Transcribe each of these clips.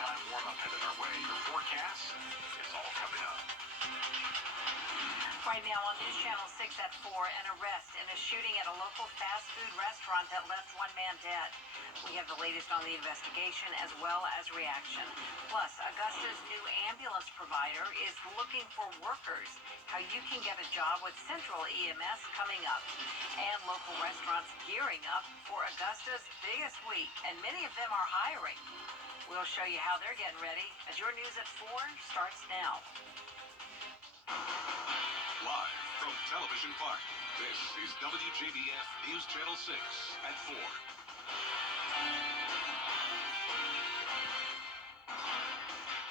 Nighttime warm-up headed our way. Your forecast is all coming up. Right now on News Channel 6 at 4, an arrest in a shooting at a local fast food restaurant that left one man dead. We have the latest on the investigation as well as reaction. Plus, Augusta's new ambulance provider is looking for workers. How you can get a job with Central EMS coming up. And local restaurants gearing up for Augusta's biggest week, and many of them are hiring. We'll show you how they're getting ready as your News at 4 starts now. Live from Television Park, this is WJBF News Channel 6 at 4.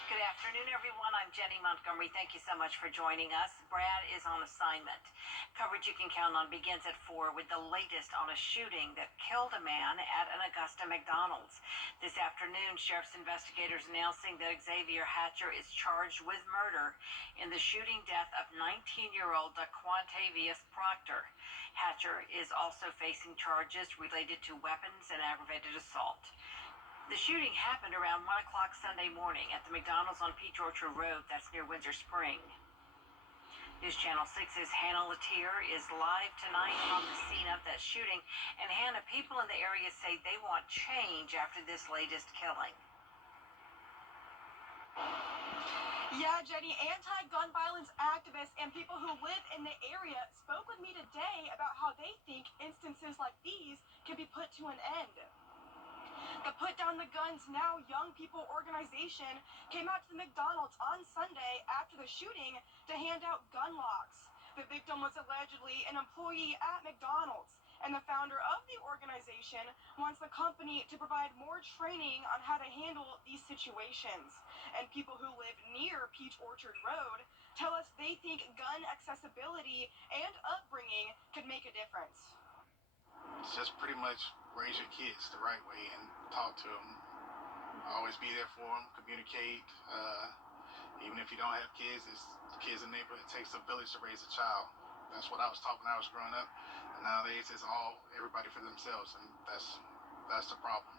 Good afternoon, everyone. I'm Jenny Montgomery. Thank you so much for joining us. Brad is on assignment. Coverage you can count on begins at 4 with the latest on a shooting that killed a man at an Augusta McDonald's. This afternoon, sheriff's investigators announcing that Xavier Hatcher is charged with murder in the shooting death of 19-year-old Daquantavius Proctor. Hatcher is also facing charges related to weapons and aggravated assault. The shooting happened around 1 o'clock Sunday morning at the McDonald's on Peach Orchard Road, that's near Windsor Spring. News Channel 6's Hannah Latier is live tonight from the scene of that shooting. And Hannah, people in the area say they want change after this latest killing. Yeah, Jenny, anti-gun violence activists and people who live in the area spoke with me today about how they think instances like these can be put to an end. The Put Down the Guns Now Young People organization came out to the McDonald's on Sunday after the shooting to hand out gun locks. The victim was allegedly an employee at McDonald's, and the founder of the organization wants the company to provide more training on how to handle these situations. And people who live near Peach Orchard Road tell us they think gun accessibility and upbringing could make a difference. It's just pretty much raise your kids the right way and talk to them. Always be there for them, communicate. Even if you don't have kids, it's kids in the neighborhood. It takes a village to raise a child. That's what I was taught when I was growing up. And nowadays, it's everybody for themselves, and that's the problem.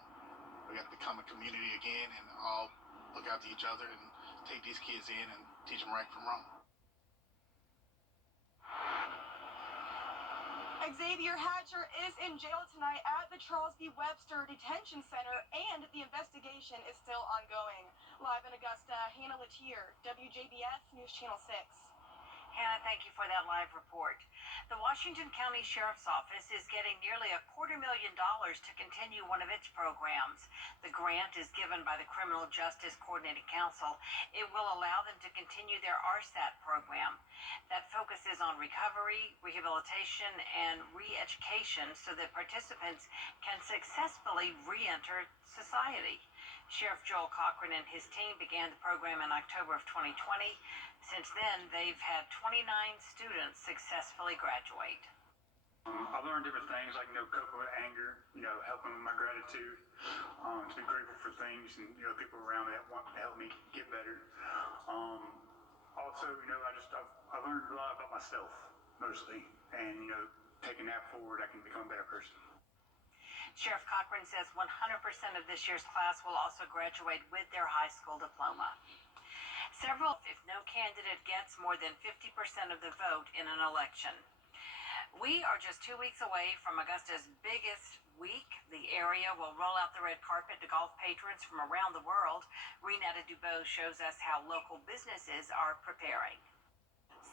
We got to become a community again and all look out to each other and take these kids in and teach them right from wrong. Xavier Hatcher is in jail tonight at the Charles B. Webster Detention Center, and the investigation is still ongoing. Live in Augusta, Hannah Latier, WJBF News Channel 6. Hannah, thank you for that live report. The Washington County Sheriff's Office is getting nearly $250,000 to continue one of its programs. The grant is given by the Criminal Justice Coordinating Council. It will allow them to continue their RSAT program that focuses on recovery, rehabilitation, and re-education so that participants can successfully re-enter society. Sheriff Joel Cochran and his team began the program in October of 2020. Since then, they've had 29 students successfully graduate. I've learned different things, like, coping with anger, helping with my gratitude, to be grateful for things and, people around me that want to help me get better. Also, I've learned a lot about myself, mostly, and, taking that forward, I can become a better person. Sheriff Cochran says 100% of this year's class will also graduate with their high school diploma. If no candidate gets more than 50% of the vote in an election. We are just 2 weeks away from Augusta's biggest week. The area will roll out the red carpet to golf patrons from around the world. Renata Dubose shows us how local businesses are preparing.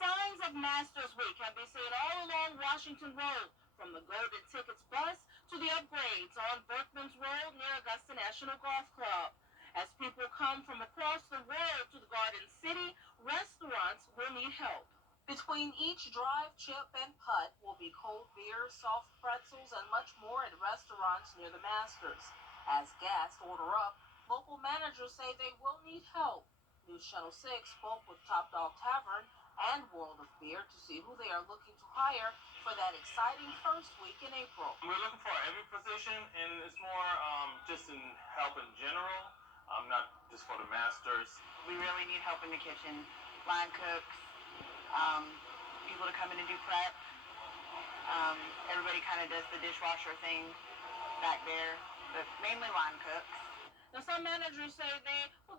Signs of Masters Week can be seen all along Washington Road, from the Golden Tickets bus to the upgrades on Berkman's Road near Augusta National Golf Club. As people come from across the world to the Garden City, restaurants will need help. Between each drive, chip, and putt will be cold beer, soft pretzels, and much more at restaurants near the Masters. As guests order up, local managers say they will need help. News Channel 6 spoke with Top Dog Tavern and World of Beer to see who they are looking to hire for that exciting first week in April. We're looking for every position, and it's more just in help in general. Not just for the Masters. We really need help in the kitchen. Line cooks, people to come in and do prep. Everybody kind of does the dishwasher thing back there, but mainly line cooks. Now, some managers say they will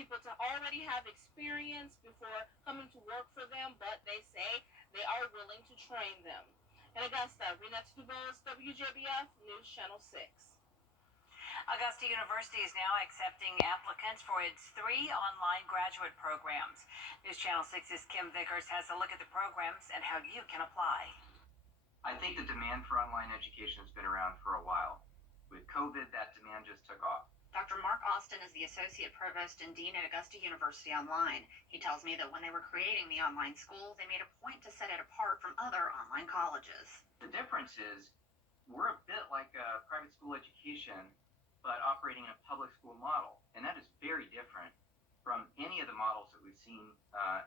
people to already have experience before coming to work for them, but they say they are willing to train them. In Augusta, Renata Dubose, WJBF News Channel 6. Augusta University is now accepting applicants for its 3 online graduate programs. News Channel 6's Kim Vickers has a look at the programs and how you can apply. I think the demand for online education has been around for a while. With COVID, that demand just took off. Dr. Mark Austin is the Associate Provost and Dean at Augusta University Online. He tells me that when they were creating the online school, they made a point to set it apart from other online colleges. The difference is we're a bit like a private school education, but operating in a public school model. And that is very different from any of the models that we've seen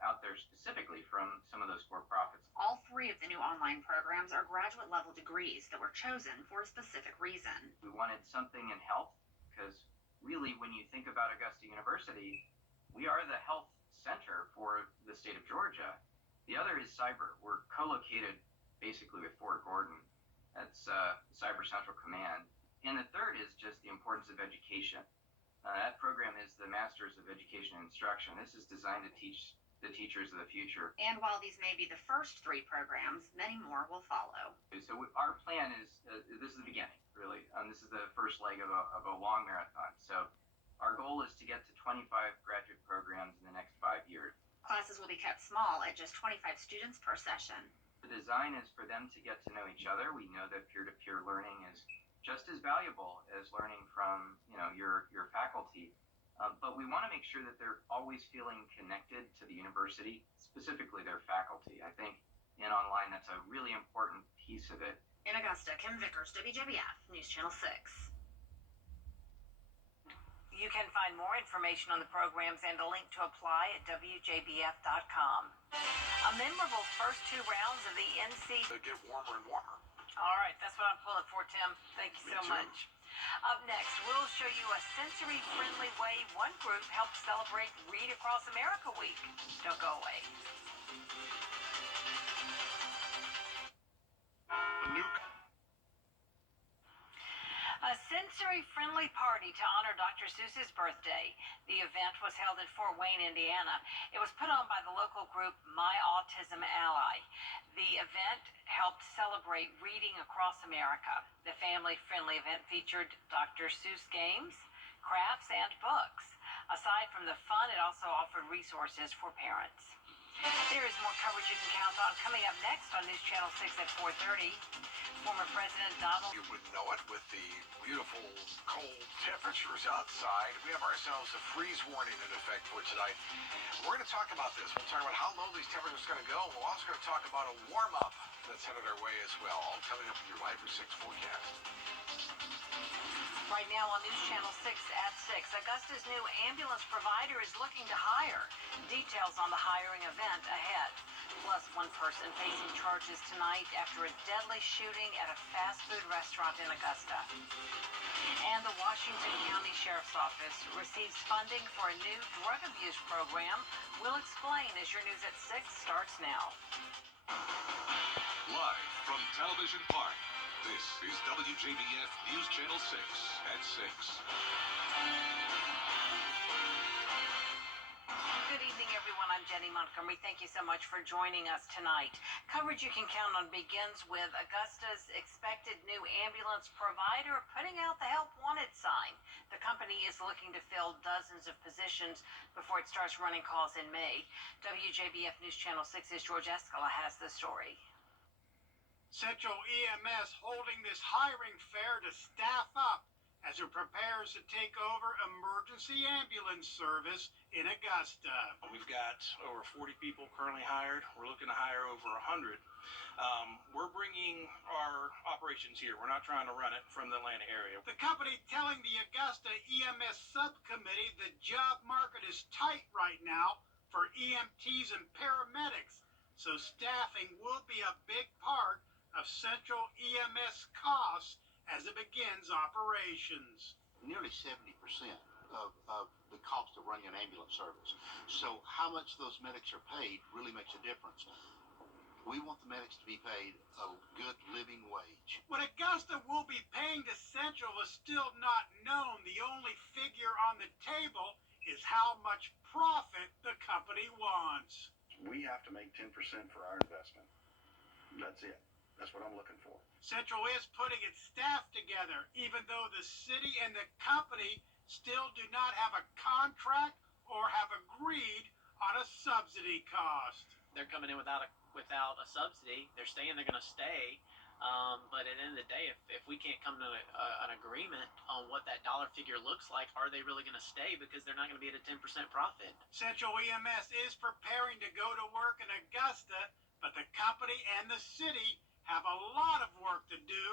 out there, specifically from some of those for-profits. All 3 of the new online programs are graduate-level degrees that were chosen for a specific reason. We wanted something in health, because really, when you think about Augusta University, we are the health center for the state of Georgia. The other is cyber. We're co-located basically with Fort Gordon. That's Cyber Central Command. And the third is just the importance of education. That program is the Masters of Education and Instruction. This is designed to teach the teachers of the future. And while these may be the first 3 programs, many more will follow. So our plan is, this is the beginning, really. This is the first leg of a long marathon. So our goal is to get to 25 graduate programs in the next 5 years. Classes will be kept small at just 25 students per session. The design is for them to get to know each other. We know that peer-to-peer learning is just as valuable as learning from your faculty. But we want to make sure that they're always feeling connected to the university, specifically their faculty. I think in online, that's a really important piece of it. In Augusta, Kim Vickers, WJBF News Channel 6. You can find more information on the programs and a link to apply at WJBF.com. A memorable first 2 rounds of the NC. They get warmer and warmer. All right, that's what I'm pulling for, Tim. Thank you Me so too. much. Up next, we'll show you a sensory-friendly way one group helped celebrate Read Across America Week. Don't go away. A new A sensory-friendly party to honor Dr. Seuss's birthday. The event was held in Fort Wayne, Indiana. It was put on by the local group My Autism Ally. The event helped celebrate reading across America. The family-friendly event featured Dr. Seuss games, crafts, and books. Aside from the fun, it also offered resources for parents. There is more coverage you can count on coming up next on News Channel 6 at 4:30. Former President Donald... You would know it with the beautiful cold temperatures outside. We have ourselves a freeze warning in effect for tonight. We're going to talk about this. We'll talk about how low these temperatures are going to go. We're also going to talk about a warm-up that's headed our way as well. All coming up in your Live 6 forecast. Right now on News Channel 6 at 6, Augusta's new ambulance provider is looking to hire. Details on the hiring event ahead. Plus, one person facing charges tonight after a deadly shooting at a fast food restaurant in Augusta. And the Washington County Sheriff's Office receives funding for a new drug abuse program. We'll explain as your News at 6 starts now. Live from Television Park, this is WJBF News Channel 6 at 6. Good evening, everyone. I'm Jenny Montgomery. Thank you so much for joining us tonight. Coverage you can count on begins with Augusta's expected new ambulance provider putting out the Help Wanted sign. The company is looking to fill dozens of positions before it starts running calls in May. WJBF News Channel 6's George Escala has the story. Central EMS holding this hiring fair to staff up as it prepares to take over emergency ambulance service in Augusta. We've got over 40 people currently hired. We're looking to hire over 100. We're bringing our operations here. We're not trying to run it from the Atlanta area. The company telling the Augusta EMS subcommittee the job market is tight right now for EMTs and paramedics, so staffing will be a big part of Central EMS costs as it begins operations. Nearly 70% of the cost of running an ambulance service. So how much those medics are paid really makes a difference. We want the medics to be paid a good living wage. What Augusta will be paying to Central is still not known. The only figure on the table is how much profit the company wants. We have to make 10% for our investment. That's it. That's what I'm looking for. Central is putting its staff together, even though the city and the company still do not have a contract or have agreed on a subsidy cost. They're coming in without a subsidy. They're saying they're going to stay. But at the end of the day, if we can't come to an agreement on what that dollar figure looks like, are they really going to stay? Because they're not going to be at a 10% profit. Central EMS is preparing to go to work in Augusta, but the company and the city have a lot of work to do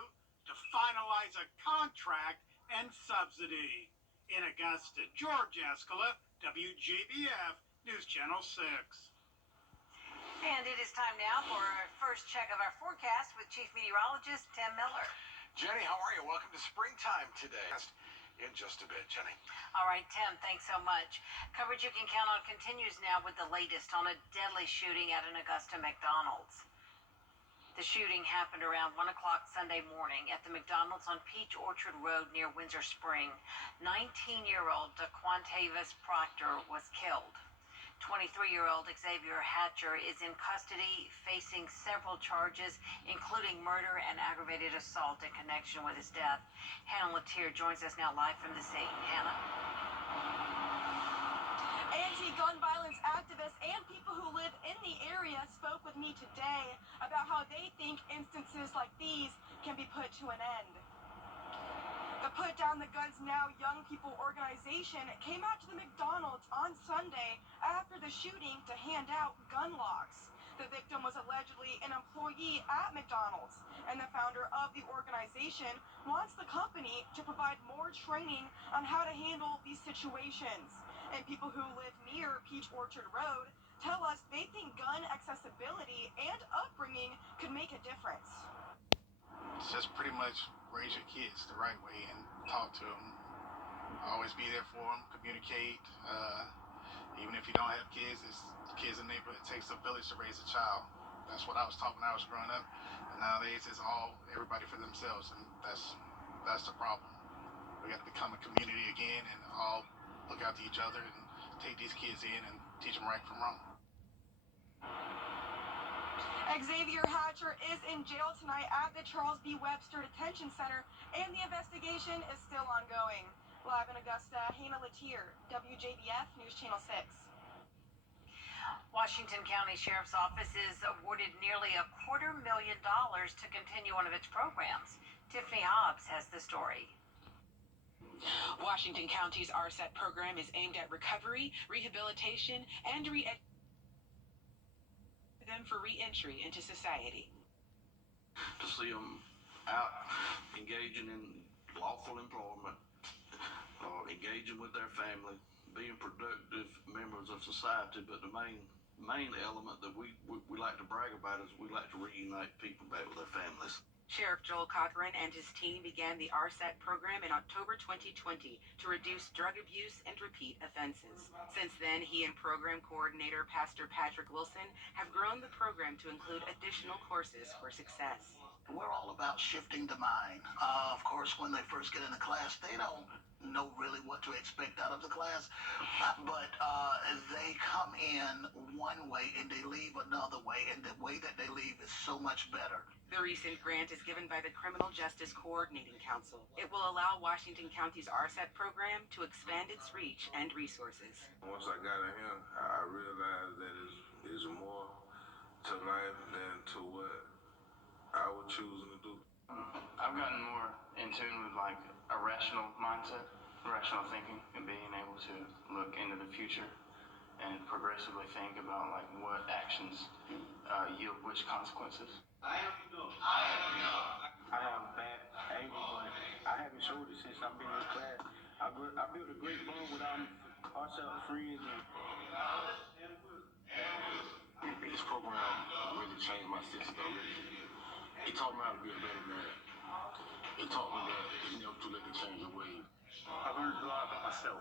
to finalize a contract and subsidy. In Augusta, George Escala, WJBF News Channel 6. And it is time now for our first check of our forecast with Chief Meteorologist Tim Miller. Jenny, how are you? Welcome to springtime today. In just a bit, Jenny. All right, Tim, thanks so much. Coverage you can count on continues now with the latest on a deadly shooting at an Augusta McDonald's. The shooting happened around 1 o'clock Sunday morning at the McDonald's on Peach Orchard Road near Windsor Spring. 19-year-old DeQuantavis Proctor was killed. 23-year-old Xavier Hatcher is in custody, facing several charges, including murder and aggravated assault in connection with his death. Hannah Latier joins us now live from the scene. Hannah? Anti-gun violence activists and people who live in the area spoke with me today about how they think instances like these can be put to an end. The Put Down the Guns Now Young People organization came out to the McDonald's on Sunday after the shooting to hand out gun locks. The victim was allegedly an employee at McDonald's, and the founder of the organization wants the company to provide more training on how to handle these situations. And people who live near Peach Orchard Road tell us they think gun accessibility and upbringing could make a difference. It's just pretty much raise your kids the right way and talk to them. Always be there for them, communicate. Even if you don't have kids, it's kids in the neighborhood. It takes a village to raise a child. That's what I was taught when I was growing up. And nowadays, it's everybody for themselves, and that's the problem. We got to become a community again and all look out to each other and take these kids in and teach them right from wrong. Xavier Hatcher is in jail tonight at the Charles B. Webster Detention Center, and the investigation is still ongoing. Live in Augusta, Hannah Latier, WJBF News Channel 6. Washington County Sheriff's Office is awarded nearly $250,000 to continue one of its programs. Tiffany Hobbs has the story. Washington County's RSET program is aimed at recovery, rehabilitation, and them for re-entry into society. To see them out engaging in lawful employment, engaging with their family, being productive members of society, but the main element that we like to brag about is we like to reunite people back with their families. Sheriff Joel Cochran and his team began the RSET program in October 2020 to reduce drug abuse and repeat offenses. Since then, he and program coordinator Pastor Patrick Wilson have grown the program to include additional courses for success. We're all about shifting the mind. Of course, when they first get into class, they don't know really what to expect out of the class, but they come in one way and they leave another way, and the way that they leave is so much better. The recent grant is given by the Criminal Justice Coordinating Council. It will allow Washington County's RSET program to expand its reach and resources. Once I got in here, I realized that it's more to life than to what I was choosing to do. I've gotten more in tune with like a rational mindset, rational thinking, and being able to look into the future and progressively think about like what actions yield which consequences. I have bad anger, but I haven't showed it since I've been in class. I built a great bond with ourselves friends. This program really changed my sense of direction. It taught me how to be a better man. It taught me that it's never too late to change your ways. I've learned a lot about myself,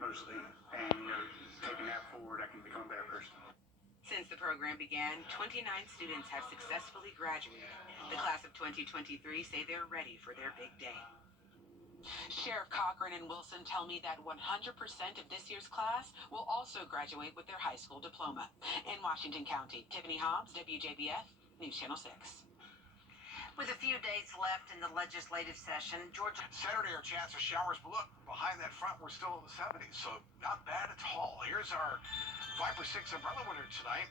mostly, and taking that forward, I can become a better person. Since the program began, 29 students have successfully graduated. The class of 2023 say they're ready for their big day. Sheriff Cochran and Wilson tell me that 100% of this year's class will also graduate with their high school diploma. In Washington County, Tiffany Hobbs, WJBF, News Channel 6. With a few days left in the legislative session, Georgia... Saturday, our chance of showers, but look, behind that front, we're still in the 70s, so not bad at all. Here's our 5 for 6 umbrella winner tonight.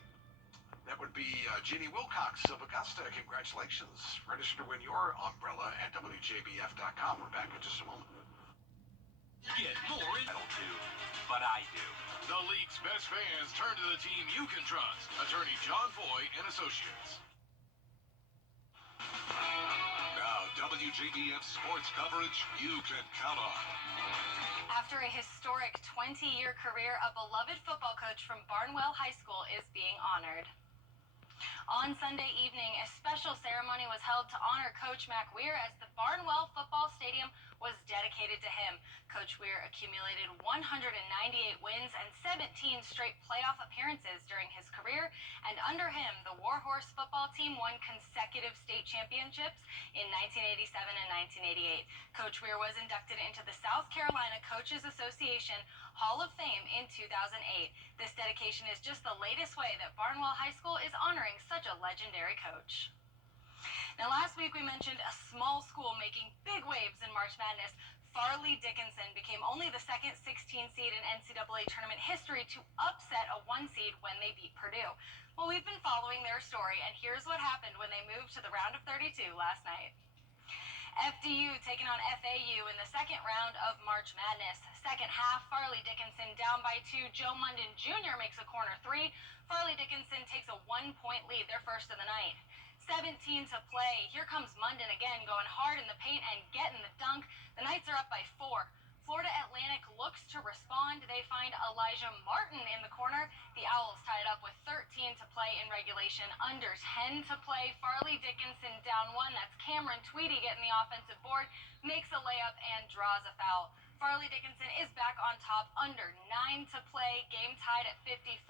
That would be Jeannie Wilcox of Augusta. Congratulations. Register to win your umbrella at WJBF.com. We're back in just a moment. Get more in too, but I do. The league's best fans turn to the team you can trust. Attorney John Foy and Associates. Now, WJBF sports coverage you can count on. After a historic 20-year career, a beloved football coach from Barnwell High School is being honored. On Sunday evening, a special ceremony was held to honor Coach Mac Weir as the Barnwell Football Stadium was dedicated to him. Coach Weir accumulated 198 wins and 17 straight playoff appearances during his career, and under him, the Warhorse football team won consecutive state championships in 1987 and 1988. Coach Weir was inducted into the South Carolina Coaches Association Hall of Fame in 2008. This dedication is just the latest way that Barnwell High School is honoring such a legendary coach. Now, last week we mentioned a small school making big waves in March Madness. Farley Dickinson became only the second 16 seed in NCAA tournament history to upset a 1 seed when they beat Purdue. Well, we've been following their story, and here's what happened when they moved to the round of 32 last night. FDU taking on FAU in the second round of March Madness. Second half, Farley Dickinson down by 2. Joe Munden Jr. makes a corner 3. Farley Dickinson takes a 1-point lead, their first of the night. 17 to play. Here comes Munden again, going hard in the paint and getting the dunk. The Knights are up by 4. Florida Atlantic looks to respond. They find Elijah Martin in the corner. The Owls tie it up with 13 to play in regulation. Under 10 to play. Farley Dickinson down 1. That's Cameron Tweedy getting the offensive board. Makes a layup and draws a foul. Farley Dickinson is back on top. Under 9 to play. Game tied at 54.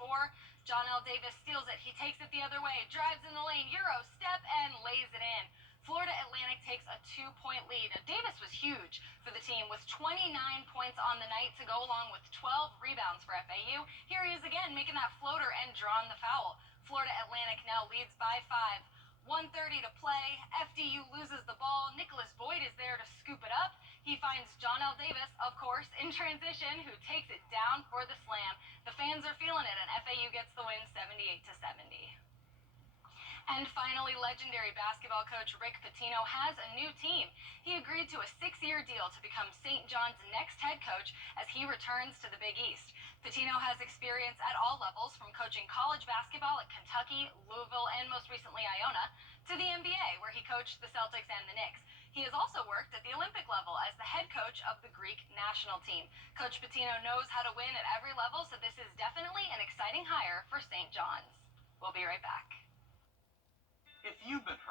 John L. Davis steals it. He takes it the other way. Drives in the lane. Euro step and lays it in. Florida Atlantic takes a 2-point lead. Now, Davis was huge for the team with 29 points on the night to go along with 12 rebounds for FAU. Here he is again making that floater and drawing the foul. Florida Atlantic now leads by 5. 1:30 to play. FDU loses the ball. Nicholas Boyd is there to scoop it up. He finds John L. Davis, of course, in transition, who takes it down for the slam. The fans are feeling it, and FAU gets the win 78-70. And finally, legendary basketball coach Rick Pitino has a new team. He agreed to a 6-year deal to become St. John's next head coach as he returns to the Big East. Pitino has experience at all levels, from coaching college basketball at Kentucky, Louisville, and most recently Iona, to the NBA, where he coached the Celtics and the Knicks. He has also worked at the Olympic level as the head coach of the Greek national team. Coach Pitino knows how to win at every level, so this is definitely an exciting hire for St. John's. We'll be right back. If you've been hurt